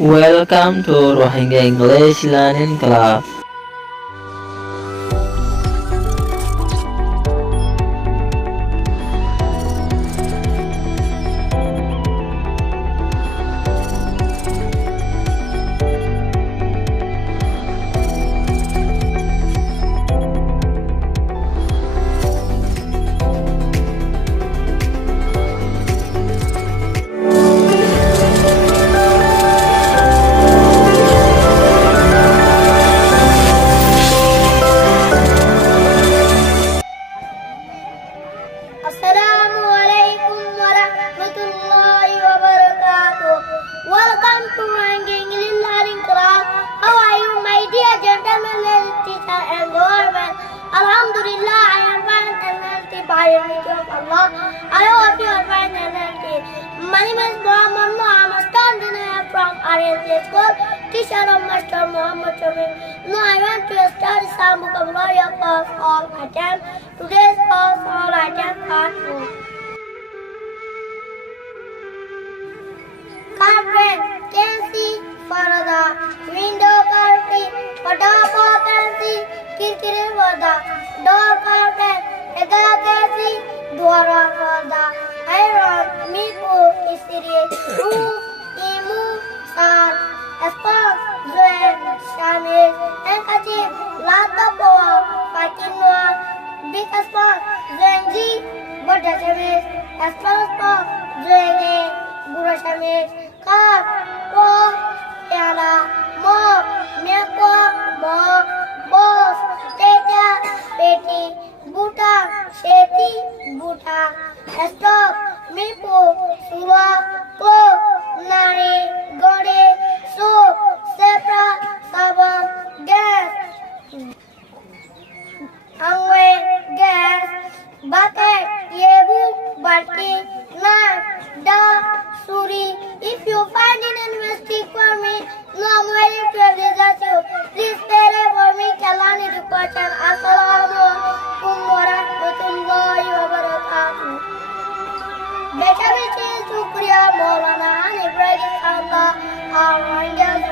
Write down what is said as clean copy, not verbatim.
Welcome to Rohingya English Learning Club. Assalamu alaikum wa rahmatullahi wa barakatuh. Welcome to Rohingya English Learning Club. How are you, my dear gentlemen, ladies, teacher, and government? Alhamdulillah, I am fine and healthy by the mercy of Allah. I hope you are fine and healthy. My name is Muhammad Noor. I am a student from RLC School, teacher of Master Muhammad Shamim. Now I want to study some vocabulary of all items. Today's all items are food. Carpet, fancy, farada, window carpet, padapa fancy, kirkire vada, door carpet, ega fancy, dwara vada, iron, miku, istiri, roof, imu, sar, sponge, zoen, shamil, handkerchief, lata poa, pakinwa, big sponge, zenji, bada shamil, sponge, zoene, bura shamil, cup, fork, piala, mug, meko, mug, boss, teta, peti, buta, sheti, buta, stop, mipo, suwa, cloak, nari, gode, soap, sepra, sabon, gas, angwe, gas, bucket, yebu, bati, knife, dog, suri. If you find any mistake for me, no, I'm ready to visit you. Please pray for me. Kalani requested. Assalamu alaikum wa rahmatullahi wa barakatuh. Better wishes to Shukriya Maulana and Ibrahim Allah. Our angels